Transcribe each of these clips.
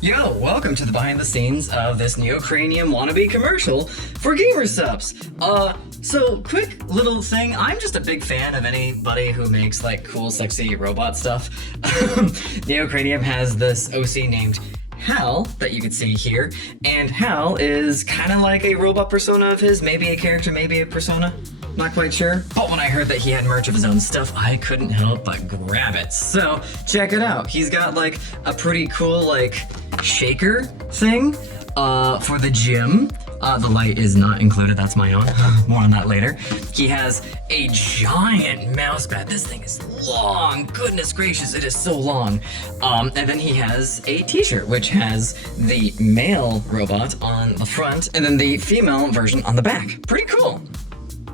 Yo, welcome to the behind the scenes of this Neocranium wannabe commercial for Gamer-Supps. So quick little thing, I'm just a big fan of anybody who makes like cool, sexy robot stuff. Neocranium has this OC named Hal that you can see here, and Hal is kind of like a robot persona of his, maybe a character, maybe a persona. Not quite sure, but when I heard that he had merch of his own stuff, I couldn't help but grab it. So check it out. He's got like a pretty cool like shaker thing for the gym. The light is not included, that's my own. More on that later. He has a giant mouse pad. This thing is long, goodness gracious, it is so long. And then he has a t-shirt, which has the male robot on the front, and then the female version on the back. Pretty cool.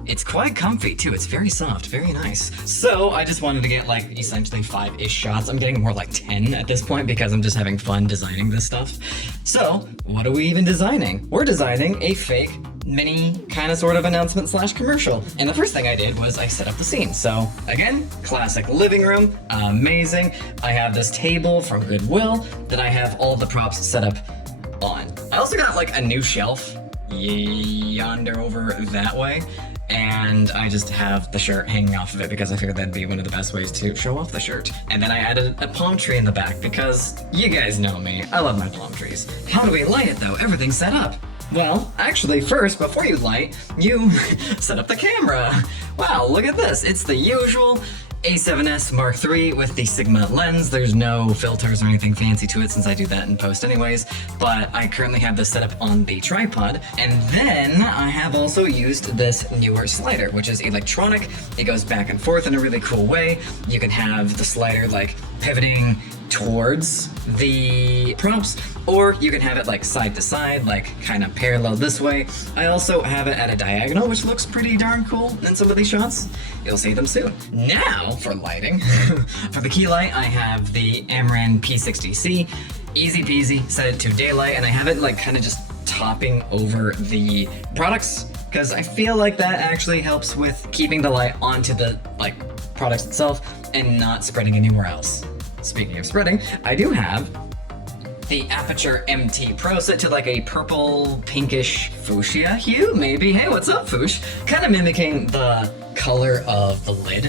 It's quite comfy too, it's very soft, very nice. So I just wanted to get like essentially 5-ish shots. I'm getting more like 10 at this point because I'm just having fun designing this stuff. So what are we even designing? We're designing a fake mini kind of sort of announcement slash commercial. And the first thing I did was I set up the scene. So again, classic living room, amazing. I have this table from Goodwill that I have all the props set up on. I also got like a new shelf yonder over that way. And I just have the shirt hanging off of it because I figured that'd be one of the best ways to show off the shirt. And then I added a palm tree in the back because you guys know me, I love my palm trees. How do we light it though? Everything's set up. Well, actually first, before you light, you set up the camera. Wow, look at this. It's the usual A7S Mark III with the Sigma lens. There's no filters or anything fancy to it since I do that in post anyways, but I currently have this set up on the tripod. And then I have also used this newer slider, which is electronic. It goes back and forth in a really cool way. You can have the slider like pivoting towards the props, or you can have it like side to side, like kind of parallel this way. I also have it at a diagonal, which looks pretty darn cool in some of these shots. You'll see them soon. Now for lighting. For the key light, I have the Amaran P60C. Easy peasy, set it to daylight, and I have it like kind of just topping over the products, because I feel like that actually helps with keeping the light onto the like products itself and not spreading anywhere else. Speaking of spreading, I do have the Aputure MT Pro set to like a purple pinkish fuchsia hue, maybe. Hey, what's up, Foosh? Kind of mimicking the color of the lid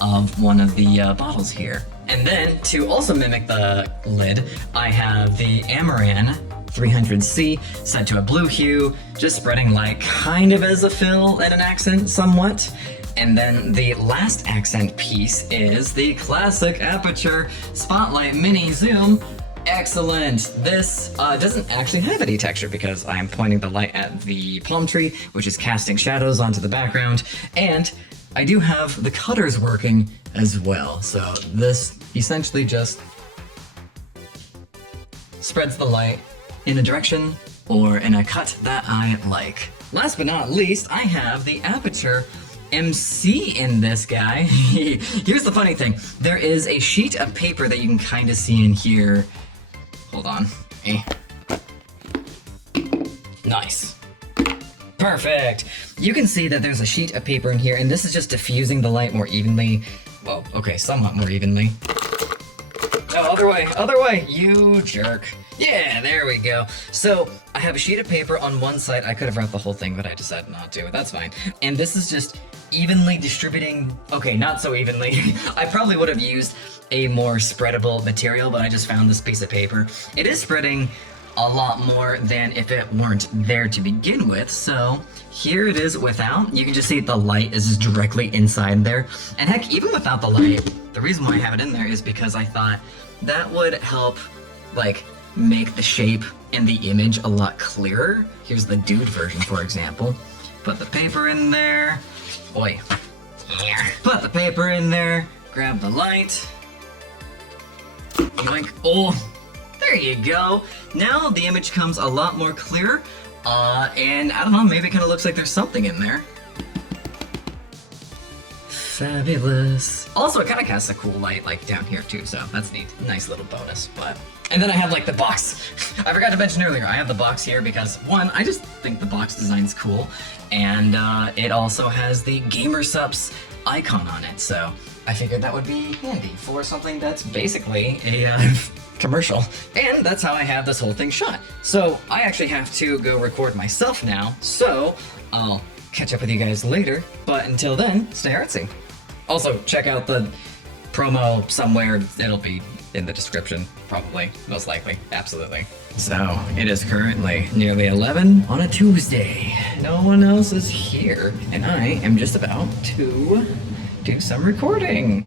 of one of the bottles here. And then to also mimic the lid, I have the Amaran 300C set to a blue hue, just spreading light kind of as a fill and an accent somewhat. And then the last accent piece is the classic Aputure Spotlight Mini Zoom. Excellent! This doesn't actually have any texture because I'm pointing the light at the palm tree, which is casting shadows onto the background, and I do have the cutters working as well. So this essentially just spreads the light in a direction or in a cut that I like. Last but not least, I have the Aputure MC in this guy. Here's the funny thing. There is a sheet of paper that you can kind of see in here. Hold on. Nice. Perfect. You can see that there's a sheet of paper in here, and this is just diffusing the light more evenly. Well, okay, somewhat more evenly. Oh, other way, you jerk. Yeah, there we go. So I have a sheet of paper on one side. I could have wrapped the whole thing, but I decided not to. That's fine. And this is just evenly distributing. Okay, not so evenly. I probably would have used a more spreadable material, but I just found this piece of paper. It is spreading a lot more than if it weren't there to begin with. So here it is without. You can just see the light is just directly inside there. And heck, even without the light, the reason why I have it in there is because I thought that would help like make the shape and the image a lot clearer. Here's the dude version, for example. Put the paper in there. Oi. Yeah. Put the paper in there. Grab the light. Yoink. Oh, there you go. Now the image comes a lot more clear. And I don't know, maybe it kind of looks like there's something in there. Fabulous. Also, it kind of casts a cool light like down here too, so that's neat. Nice little bonus, but... And then I have like the box. I forgot to mention earlier, I have the box here because one, I just think the box design's cool, and it also has the Gamer-Supps icon on it, so I figured that would be handy for something that's basically a commercial. And that's how I have this whole thing shot. So I actually have to go record myself now, so I'll catch up with you guys later. But until then, stay artsy. Also, check out the promo somewhere. It'll be in the description, probably, most likely, absolutely. So, it is currently nearly 11 on a Tuesday. No one else is here, and I am just about to do some recording.